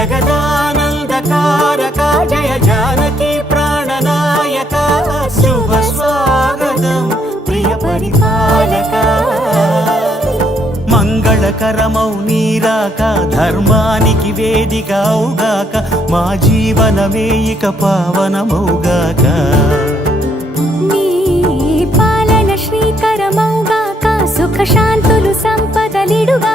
జగదానందకారక జయ జానకి ప్రాణనాయక శుభ స్వాగతం ప్రియ పరిపాలక మంగళకరమౌ నీరాక ధర్మానికి వేదిక అవుగాక మా జీవనమే ఇక పావనమౌగాక నీ పాలన శ్రీకరమౌగాక సుఖ శాంతులు సంపదలిడుగా